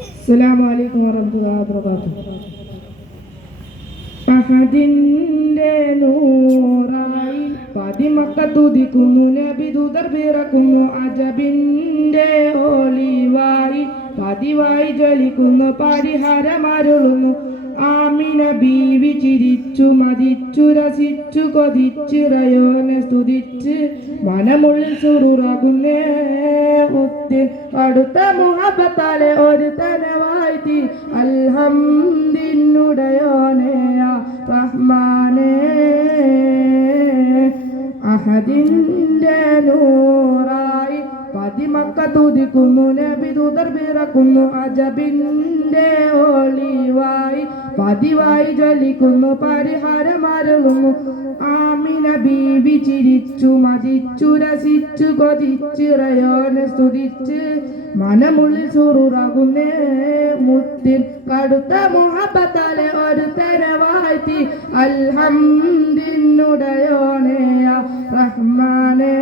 അസ്സലാമു അലൈക്കും വറഹ്മത്തുള്ളാഹി വബറകാതുഹു. അഹദിന്റെ നൂറായി പതിമക്ക തുതിക്കുന്നു, നബി ദൂതർ പിറക്കുന്നു, അജബിന്റെ ഒലിവായി പതിവായി ജ്വലിക്കുന്നു, പരിഹാരമരുളുന്നു. ആമിന ബീവി ചിരിച്ചു മതിച്ചു രസിച്ചു കൊതിച്ചിറയോനെ സ്തുതിച്ച് മനമുള്ളിൽ സുറുറാകുന്നേ മുത്തിൻ അടുത്ത മുഹബത്താലെ ഒരു തനവായി അൽഹംദിനുടയോനെ റഹ്മാനേ. അഹദിന്റെ നൂറായി പതിമക്ക തുതിക്കുന്നു, നബി ദൂതർ പിറക്കുന്നു, അജബിന്റെ ഒലിവായി പതിവായി ജ്വലിക്കുന്നു, പരിഹാരമരുളുന്നു. ആമിന ബീവി ചിരിച്ചു മതിച്ചു രസിച്ചു കൊതിച്ചിറയോനെ സ്തുതിച്ച് മനമുള്ളിൽ സുറുറാകുന്നേ മുത്തിൻ കടുത്ത മുഹബത്താലെ ഒരു തരവായി അൽഹംദിനുടയോനെ റഹ്മാനേ.